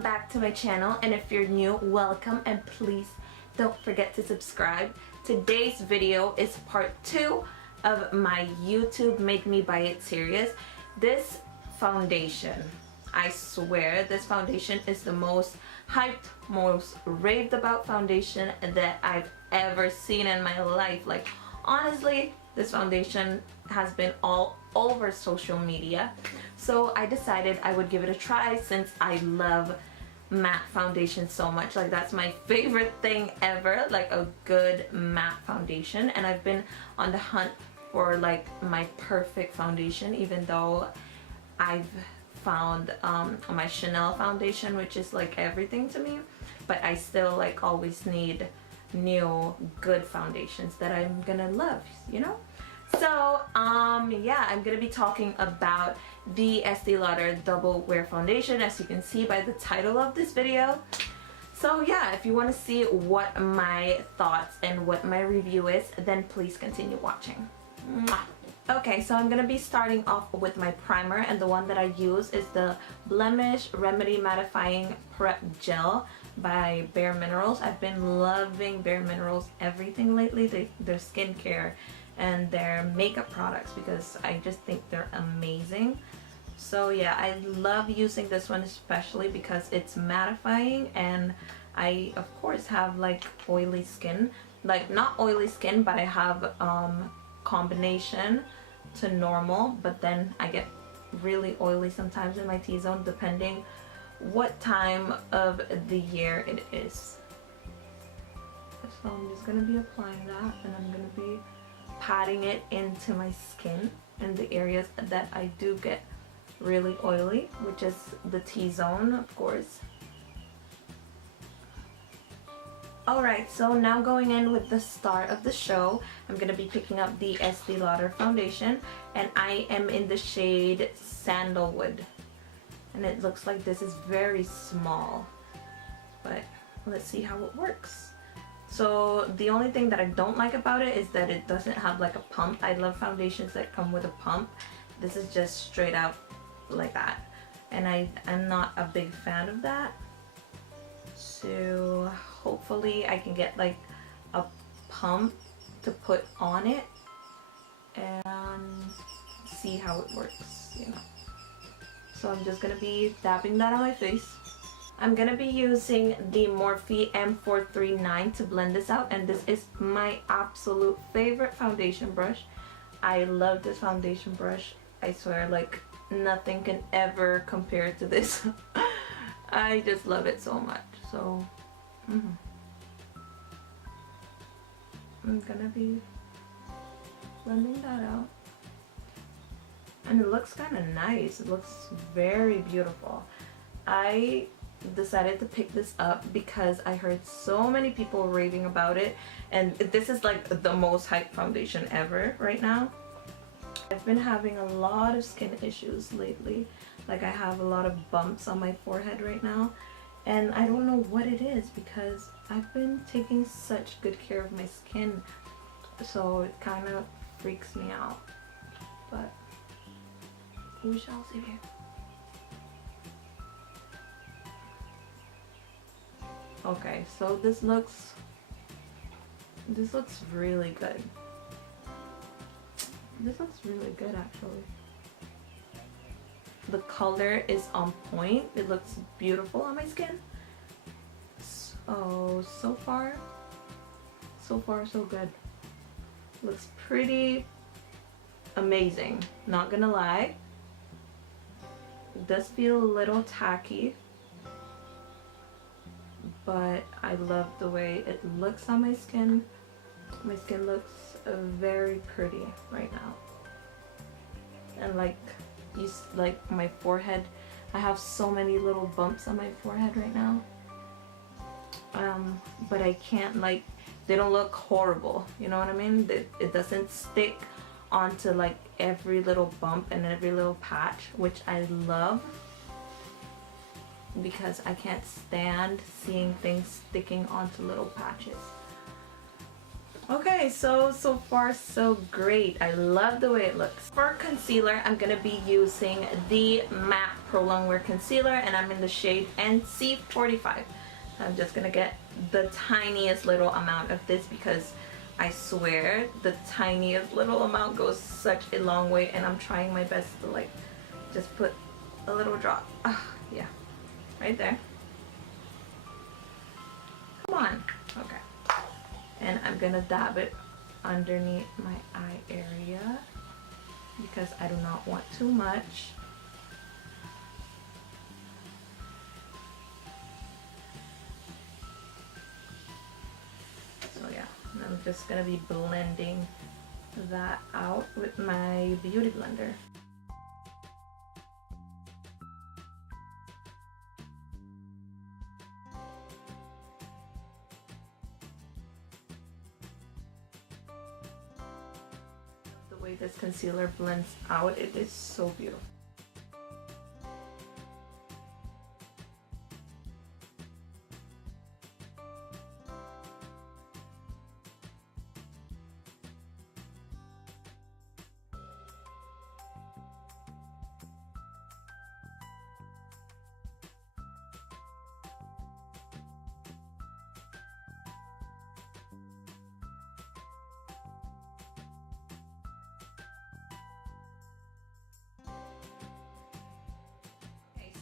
welcome back to my channel, and if you're new, welcome, and please don't forget to subscribe. Today's video is part 2 of my YouTube Make Me Buy It series. This foundation, I swear this foundation is the most hyped, most raved about foundation that I've ever seen in my life. Like, honestly, this foundation has been all over social media, so I decided I would give it a try since I love matte foundation so much. Like, that's my favorite thing ever, like a good matte foundation. And I've been on the hunt for like my perfect foundation, even though I've found my Chanel foundation, which is like everything to me, but I still like always need new good foundations that I'm gonna love, you know. So yeah, I'm gonna be talking about the Estee Lauder Double Wear Foundation, as you can see by the title of this video. So yeah, if you want to see what my thoughts and what my review is, then please continue watching. Mwah. Okay, so I'm gonna be starting off with my primer, and the one that I use is the Blemish Remedy Mattifying Prep Gel by Bare Minerals. I've been loving Bare Minerals everything lately, their skincare and their makeup products, because I just think they're amazing. So yeah, I love using this one especially because it's mattifying, and I of course have like oily skin, like not oily skin, but I have combination to normal, but then I get really oily sometimes in my T-zone depending what time of the year it is. So I'm just gonna be applying that, and I'm gonna be patting it into my skin in the areas that I do get really oily, which is the T-zone, of course. Alright, so now going in with the star of the show, I'm going to be picking up the Estee Lauder foundation, and I am in the shade Sandalwood. And it looks like this is very small, but let's see how it works. So the only thing that I don't like about it is that it doesn't have like a pump. I love foundations that come with a pump. This is just straight out like that, and I'm not a big fan of that. So hopefully I can get like a pump to put on it and see how it works, you know. So I'm just gonna be dabbing that on my face. I'm gonna be using the Morphe M439 to blend this out, and this is my absolute favorite foundation brush. I love this foundation brush. I swear, like, nothing can ever compare to this. I just love it so much. So I'm gonna be blending that out, and it looks kind of nice. It looks very beautiful. I decided to pick this up because I heard so many people raving about it, and this is like the most hyped foundation ever right now. I've been having a lot of skin issues lately. Like, I have a lot of bumps on my forehead right now, and I don't know what it is because I've been taking such good care of my skin, so it kind of freaks me out, but we shall see. Okay, so this looks really good. This looks really good actually. The color is on point. It looks beautiful on my skin. So far so good. Looks pretty amazing, not gonna lie. It does feel a little tacky, but I love the way it looks on my skin. My skin looks very pretty right now. And like my forehead, I have so many little bumps on my forehead right now. But I can't, like, they don't look horrible, you know what I mean? It doesn't stick onto like every little bump and every little patch, which I love, because I can't stand seeing things sticking onto little patches. Okay, so far so great. I love the way it looks. For concealer, I'm gonna be using the Matte Pro Longwear Concealer, and I'm in the shade NC45. I'm just gonna get the tiniest little amount of this because I swear the tiniest little amount goes such a long way, and I'm trying my best to like just put a little drop. Yeah, right there. Come on. Okay. And I'm gonna dab it underneath my eye area because I do not want too much. So yeah, and I'm just gonna be blending that out with my beauty blender. The way this concealer blends out, it is so beautiful.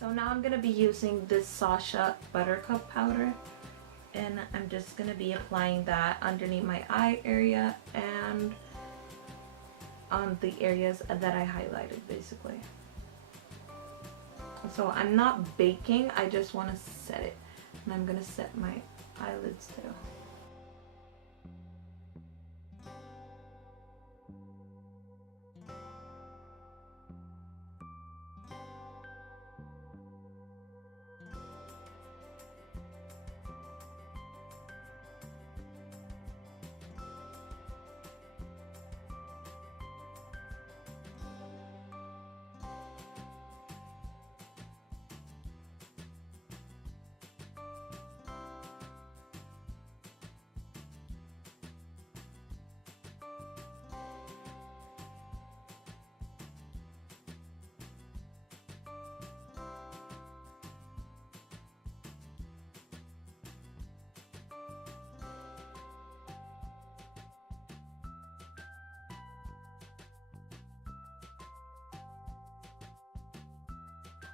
So now I'm going to be using this Sasha Buttercup powder, and I'm just going to be applying that underneath my eye area and on the areas that I highlighted basically. So I'm not baking, I just want to set it, and I'm going to set my eyelids too.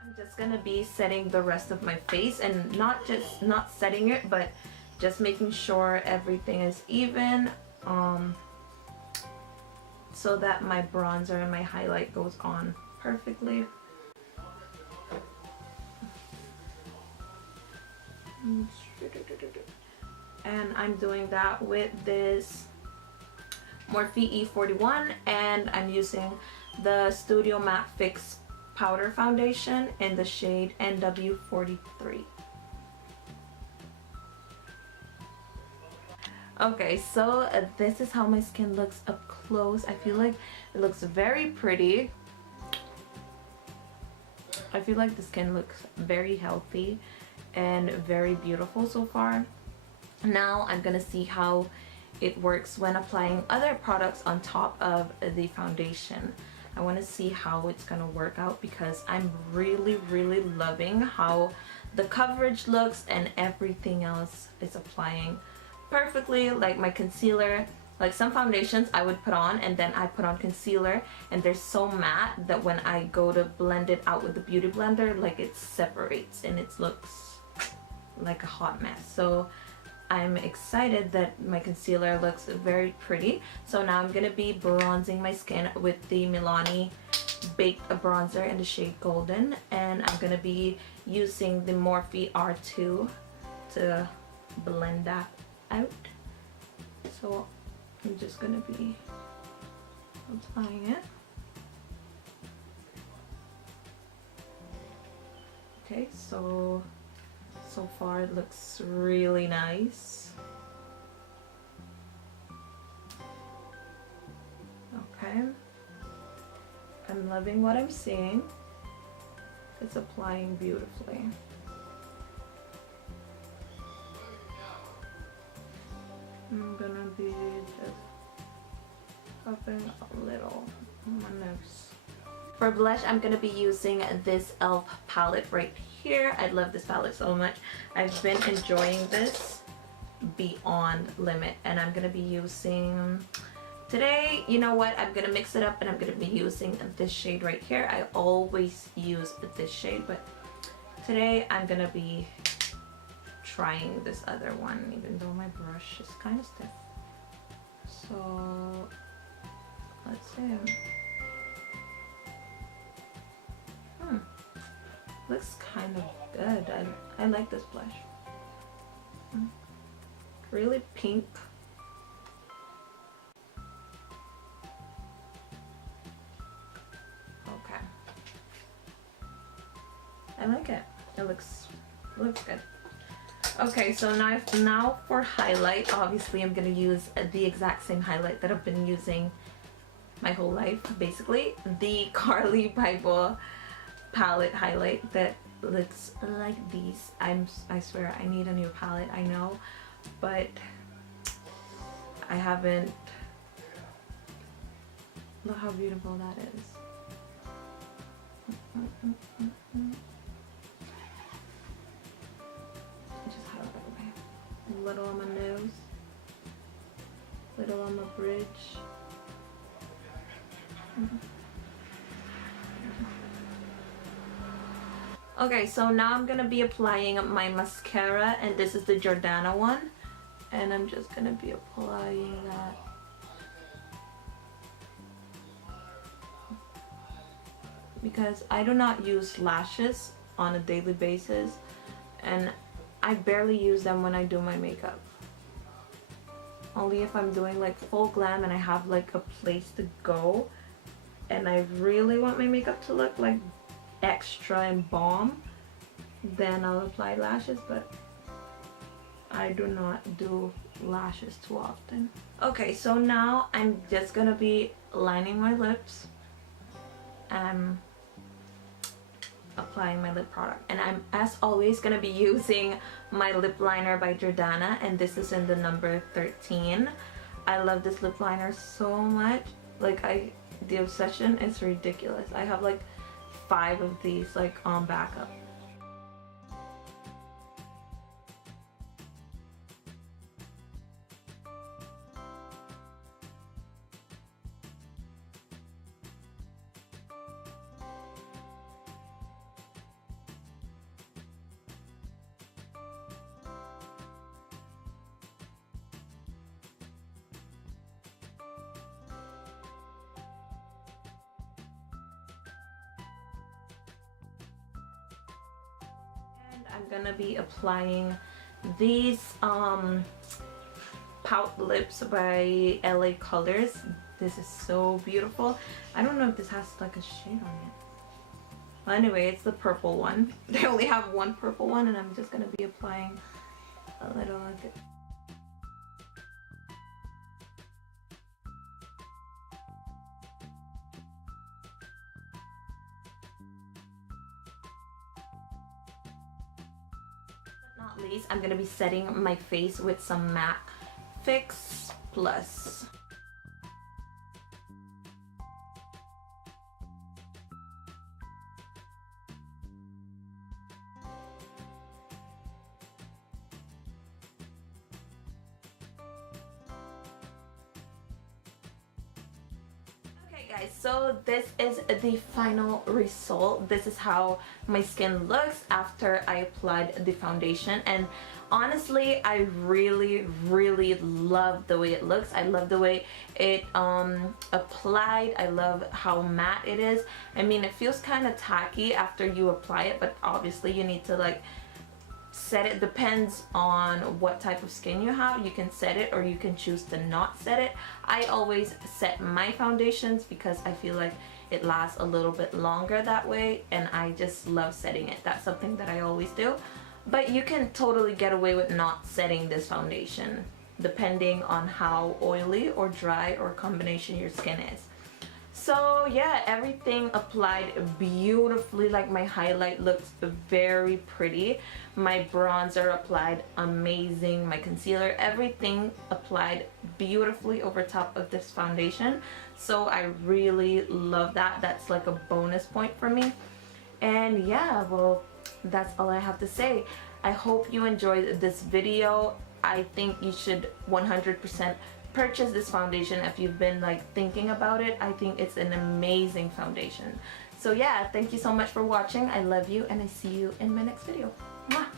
I'm just gonna be setting the rest of my face, and not setting it, but just making sure everything is even, so that my bronzer and my highlight goes on perfectly. And I'm doing that with this Morphe E41, and I'm using the Studio Matte Fix Powder Foundation in the shade NW43. Okay, so this is how my skin looks up close. I feel like it looks very pretty. I feel like the skin looks very healthy and very beautiful so far. Now I'm gonna see how it works when applying other products on top of the foundation. I want to see how it's gonna work out because I'm really loving how the coverage looks, and everything else is applying perfectly. Like my concealer, like some foundations I would put on and then I put on concealer, and they're so matte that when I go to blend it out with the beauty blender, like it separates and it looks like a hot mess. So I'm excited that my concealer looks very pretty. So now I'm gonna be bronzing my skin with the Milani Baked Bronzer in the shade Golden, and I'm gonna be using the Morphe R2 to blend that out. So I'm just gonna be applying it. Okay, so far it looks really nice. Okay, I'm loving what I'm seeing. It's applying beautifully. I'm gonna be just popping a little on my nose. For blush, I'm gonna be using this e.l.f. palette right here. I love this palette so much. I've been enjoying this beyond limit, and I'm gonna be using today, you know what, I'm gonna mix it up and I'm gonna be using this shade right here. I always use this shade, but today I'm gonna be trying this other one, even though my brush is kind of stiff. So let's see. Looks kind of good. I like this blush. Really pink. Okay. I like it. It looks good. Okay, so now for highlight, obviously I'm gonna use the exact same highlight that I've been using my whole life, basically. The Carly Bible palette highlight that looks like these. I swear I need a new palette, I know, but I haven't. Look how beautiful that is. Just highlight a little on my nose, little on my bridge. Okay, so now I'm gonna be applying my mascara, and this is the Jordana one, and I'm just gonna be applying that. Because I do not use lashes on a daily basis, and I barely use them when I do my makeup. Only if I'm doing like full glam and I have like a place to go and I really want my makeup to look like extra and bomb, then I'll apply lashes, but I do not do lashes too often. Okay, so now I'm just gonna be lining my lips and applying my lip product, and I'm as always gonna be using my lip liner by Jordana, and this is in the number 13. I love this lip liner so much. Like, the obsession is ridiculous. I have like 5 of these like on backup. I'm gonna be applying these Pout Lips by LA Colors. This is so beautiful. I don't know if this has like a shade on it. Well, anyway, it's the purple one. They only have one purple one, and I'm just gonna be applying a little of it. Not least, I'm gonna be setting my face with some MAC Fix Plus. Okay guys, so this is the final result. This is how my skin looks after I applied the foundation, and honestly I really love the way it looks. I love the way it applied. I love how matte it is. I mean, it feels kind of tacky after you apply it, but obviously you need to like set it. Depends on what type of skin you have. You can set it or you can choose to not set it. I always set my foundations because I feel like it lasts a little bit longer that way, and I just love setting it. That's something that I always do. But you can totally get away with not setting this foundation depending on how oily or dry or combination your skin is. So yeah, everything applied beautifully. Like my highlight looks very pretty, my bronzer applied amazing, my concealer, everything applied beautifully over top of this foundation. So I really love that. That's like a bonus point for me. And yeah, well, that's all I have to say. I hope you enjoyed this video. I think you should 100% purchase this foundation if you've been like thinking about it. I think it's an amazing foundation. So yeah, thank you so much for watching. I love you and I see you in my next video. Mwah!